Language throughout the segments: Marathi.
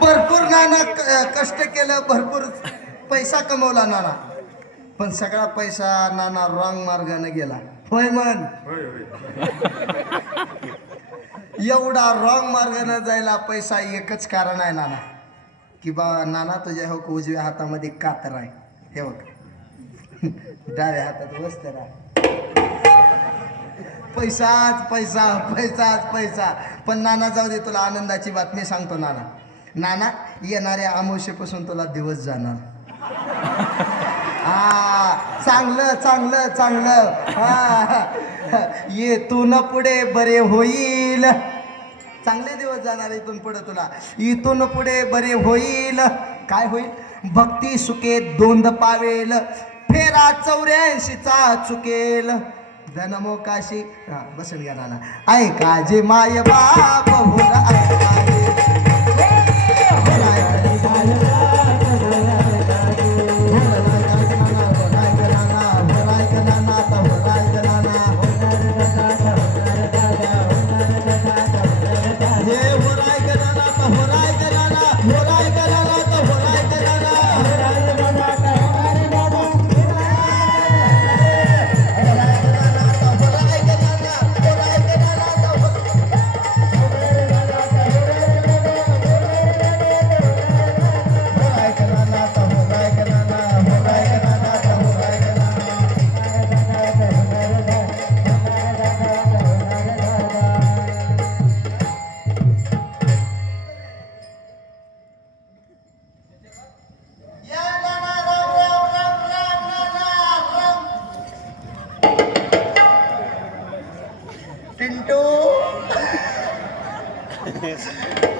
भरपूर नाना कष्ट केलं, भरपूर पैसा कमवला नाना, पण सगळा पैसा नाना रॉंग मार्गाने गेला. होय म्हण. एवढा रॉंग मार्गाने जायला पैसा एकच कारण आहे नाना, की बा नाना तुझ्या हो उजव्या हातामध्ये कातर आहे, हे बघ डाव्या हातात वस्तर आहे. पैसाच पैसा, पैसाच पैसा. पण नाना जाऊ दे, तुला आनंदाची बातमी सांगतो नाना. नाना येणाऱ्या अमावस्येपासून तुला दिवस जाणार. चांगलं चांगलं चांगलं. येथून पुढे बरे होईल. चांगले दिवस जाणार इथून पुढे तुला. इथून पुढे बरे होईल. काय होईल? भक्ती सुखे दोंद पावेल, फेरा 84चा चुकेल, धनमोकाशी. बसून घ्या नाना. ऐका जे माय बाप होर, ऐका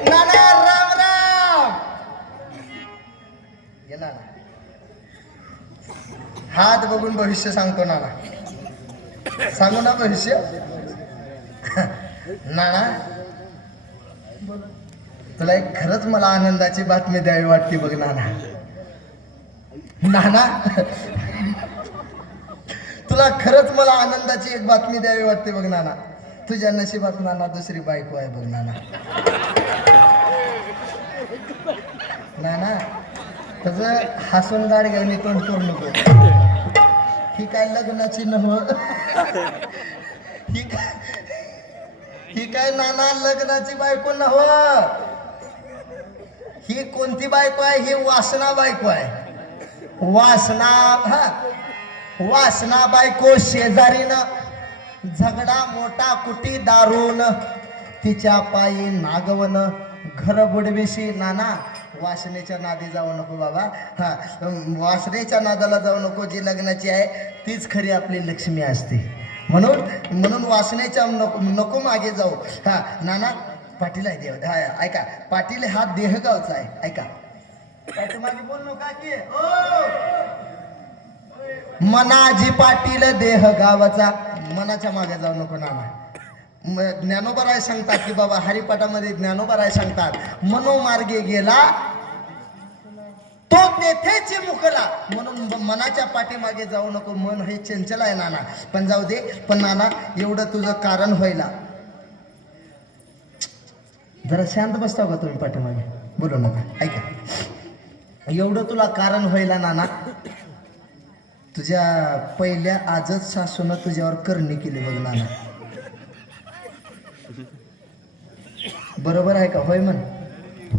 नाना राम राम. ये नाना, हात बघून भविष्य सांगतो नाना. सांगू ना भविष्य. नाना तुला एक खरंच मला आनंदाची बातमी द्यावी वाटते बघ नाना. नाना तुला खरंच मला आनंदाची एक बातमी द्यावी वाटते बघ नाना. तुझ्या नशिबात नाना दुसरी बायको आहे बघ नाना. नाना त्याचं हसून गाड घेऊन तोंड करू नको. ही काय लग्नाची नव्ह, ही काय नाना लग्नाची बायको नव्ह. ही कोणती बायको आहे? ही वासना बायको आहे. वासना. वासना बायको शेजारीनं झगडा मोठा कुटी दारून, तिच्या पायी नागवन घर बुडविशी. नाना वासनेच्या नादी जाऊ नको बाबा. वासनेच्या नादाला जाऊ नको. जी लग्नाची आहे तीच खरी आपली लक्ष्मी असते. म्हणून वासनेच्या नको मागे जाऊ. नाना पाटील आहे देव. ऐका, पाटील हा देहगावचा आहे. ऐका काय मागे बोल नका की. मनाजी पाटील देहगावचा. मनाच्या मागे जाऊ नको नाना. ज्ञानोबा सांगतात की बाबा हरिपाठामध्ये ज्ञानोबा सांगतात, मनोमार्गे गेला तो तेथेच मुकला. म्हणून मनाच्या पाठीमागे जाऊ नको. मन हे चंचल आहे नाना. पण जाऊ दे. पण नाना एवढं तुझं कारण व्हायला, जरा शांत बसताव का तुम्ही? पाठीमागे बोलू नका. ऐका, एवढं तुला कारण व्हायला नाना, तुझ्या पहिल्या आजच सासून तुझ्यावर करणी केली बघ नाना. बरोबर आहे का? होय म्हण.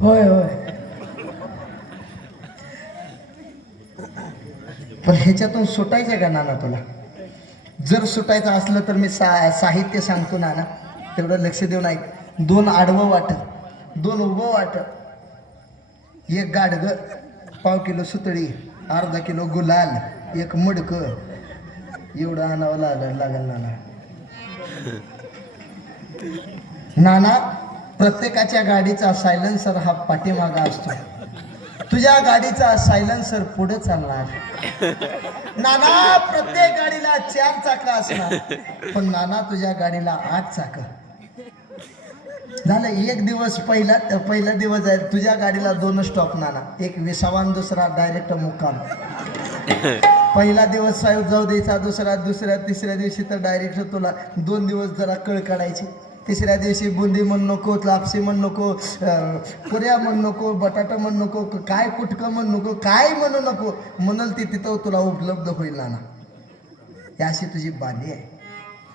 होय होय. पण ह्याच्यातून सुटायचं का नाना तुला? जर सुटायचं असलं तर मी साहित्य सांगतो नाना, तेवढं लक्ष देऊन ऐक. 2 आडवं वाट, 2 उभं वाट, 1 गाडग, 1/2 किलो सुतळी, अर्धा किलो गुलाल, 1 मडक, एवढं आणावं लागेल नाना. नाना प्रत्येकाच्या गाडीचा सायलेन्सर हा पाठीमागा असतो. तुझ्या गाडीचा सायलेन्सर पुढे चालणार. नाना प्रत्येक गाडीला 4 चाकं असणार, पण नाना तुझ्या गाडीला 8 चाकं. झालं. एक दिवस पहिला दिवस आहे. तुझ्या गाडीला 2 स्टॉप नाना. एक विसावान, दुसरा डायरेक्ट मुक्काम. पहिला दिवस साहेब जाऊ द्यायचा, दुसऱ्या तिसऱ्या दिवशी तर डायरेक्ट तुला 2 दिवस जरा कळ काढायची. तिसऱ्या दिवशी बुंदी म्हणू नको, लापसी म्हणू नको, पुऱ्या म्हणू नको, बटाटा म्हणू नको, काय कुटकं म्हणू नको, काय म्हणू नको. म्हणाल ती तिथं तुला उपलब्ध होईल नाना. ही अशी तुझी बांधी आहे.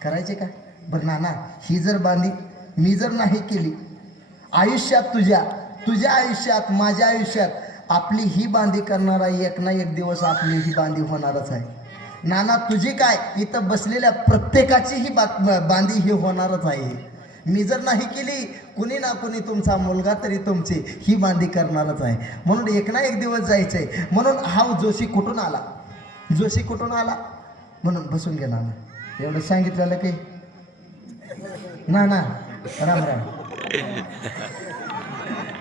करायची का? बरं नाना, ही जर बांधी मी जर नाही केली आयुष्यात, तुझ्या आयुष्यात, माझ्या आयुष्यात आपली ही बांधी करणारा एक ना एक दिवस आपली ही बांधी होणारच आहे. नाना तुझी काय, इथं बसलेल्या प्रत्येकाची ही बांधी ही होणारच आहे. मी जर नाही केली, कुणी ना कुणी, तुमचा मुलगा तरी तुमची ही बांधी करणारच आहे. म्हणून एक ना एक दिवस जायचंय. म्हणून हा जोशी कुठून आला, जोशी कुठून आला म्हणून बसून गेला ना. एवढं सांगितलेलं काही ना ना. राम राम,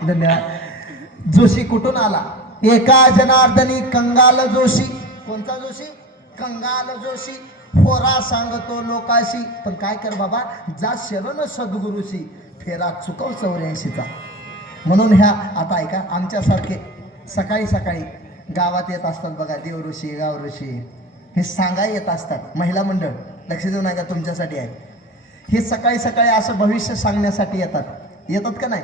धन्यवाद. जोशी कुठून आला? एका जनार्दनी कंगाल जोशी. कोणता जोशी? कंगाल जोशी. फोरा सांगतो लोकाशी, पण काय कर बाबा, जा शरण सद्गुरूशी, फेरा चुकव 84चा. म्हणून ह्या आता ऐका, आमच्यासारखे सकाळी सकाळी गावात येत असतात बघा, देवऋषी, गावऋषी, हे सांगाय येत असतात. महिला मंडळ लक्ष देऊ नका, तुमच्यासाठी आहे हे. सकाळी सकाळी असं भविष्य सांगण्यासाठी येतात का नाही?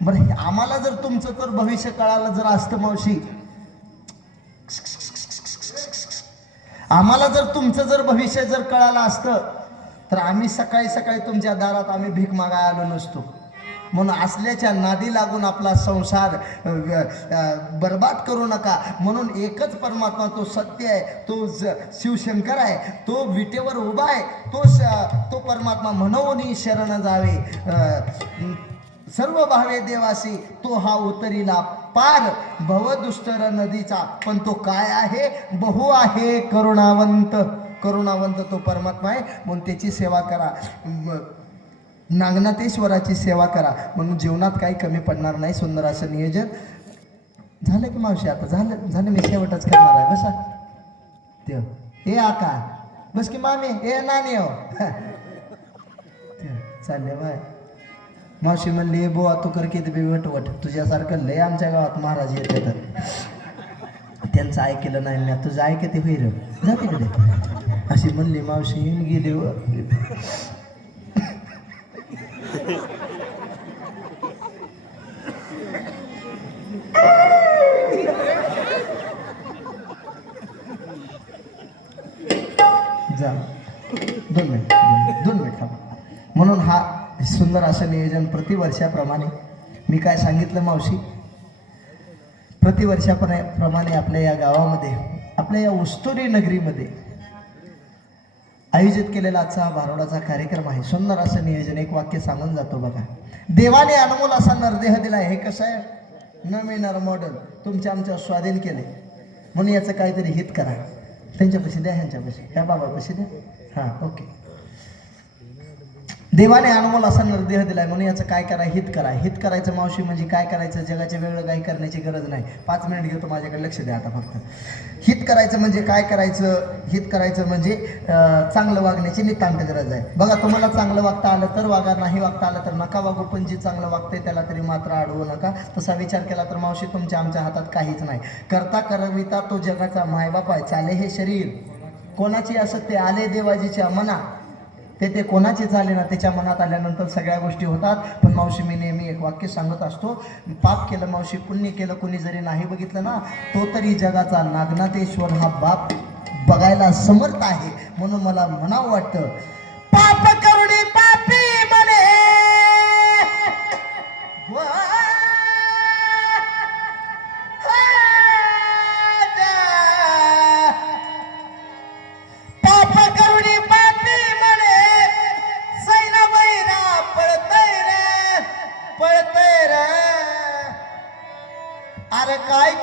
बरं, आम्हाला जर तुमचं तर भविष्य कळालं जर असतं मावशी, आम्हाला जर तुमचं जर भविष्य जर कळालं असतं तर आम्ही सकाळी सकाळी तुमच्या दारात आम्ही भीक मागायला आलो नसतो. म्हणून असल्याच्या नादी लागून आपला संसार बर्बाद करू नका. म्हणून एकच परमात्मा, तो सत्य आहे, तो शिवशंकर आहे, तो विटेवर उभा आहे, तो परमात्मा म्हणून शरण जावे. सर्व भावे देवासी, तो हा उतरीला पार भवदुष्टर नदीचा. पण तो काय आहे? बहु आहे करुणावंत. करुणावंत तो परमात्मा आहे. म्हणून त्याची सेवा करा, नागनाथेश्वराची सेवा करा. म्हणून जीवनात काही कमी पडणार नाही. सुंदर असं नियोजन झालं की मावशी. आता झालं मी शेवटच करणार आहे. बसा ते हे आका, बस की मामी, ए नानी हो चालले बाय. मावशी म्हणली, बोवा तू कर किती बी वटवट, तुझ्यासारखं लय आमच्या गावात महाराज येत येतात, त्यांचं ऐकलं नाही ना, तुझं ऐकते होईल जा तिकडे, अशी म्हणली मावशी. गेली व जा 2 मिनिट थांबा. म्हणून हा सुंदर असं नियोजन प्रतिवर्षाप्रमाणे मी काय सांगितलं मावशी, प्रतिवर्षाप्रमाणे आपल्या या गावामध्ये, आपल्या या उस्तुरी नगरीमध्ये आयोजित केलेला आजचा हा भारुडाचा कार्यक्रम आहे. सुंदर असं नियोजन. एक वाक्य सांगून जातो बघा. देवाने अनमोल असा नरदेह दिलाय. हे कसं आहे? न मिळणार मॉडेल तुमच्या आमच्या स्वाधीन केले. म्हणून याचं काहीतरी हित करा. त्यांच्यापाशी द्या, ह्यांच्यापाशी, ह्या बाबापाशी द्या. हां, ओके. देवाने अनमोल असा नरदेह दिलाय, म्हणून याचं काय करा? हित करा. हित करायचं मावशी म्हणजे काय करायचं? जगाच्या वेगळं काही करण्याची गरज नाही. 5 मिनिट घेतो, माझ्याकडे लक्ष द्या आता फक्त. हित करायचं म्हणजे काय करायचं? हित करायचं म्हणजे चांगलं वागण्याची नितांत गरज आहे. बघा, तुम्हाला चांगलं वागता आलं तर वागा, नाही वागता आलं तर नका वागू, पण जे चांगलं वागतंय त्याला तरी मात्र अडवू नका. तसा विचार केला तर मावशी तुमच्या आमच्या हातात काहीच नाही. करता करविता तो जगाचा मायबाप आहे. चाले हे शरीर कोणाची असत ते आले देवाजीच्या मना, ते कोणाची झाले ना, त्याच्या मनात आल्यानंतर सगळ्या गोष्टी होतात. पण मावशी मी नेहमी एक वाक्य सांगत असतो, पाप केलं मावशी, पुण्य केलं कुणी जरी नाही बघितलं ना, तो तरी जगाचा नागनाथेश्वर हा बाप बघायला समर्थ आहे. म्हणून मला म्हणावं वाटतं, पाप करुणी पापी म्हणे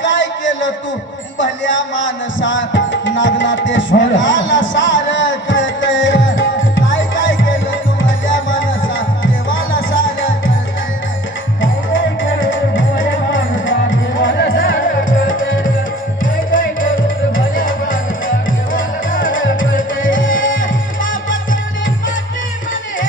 काय केलं तू भल्या मानसा, नागनाथेश्वराला सार कळतंय. काय केलं तू भल्या मानसा, देवाला सार कळतंय. काय केलं तू भल्या मानसा, देवाला सार कळतंय. काय केलं तू भल्या मानसा, देवाला सार कळतंय. पाप करुणी पापी म्हणे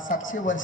700 वर्ष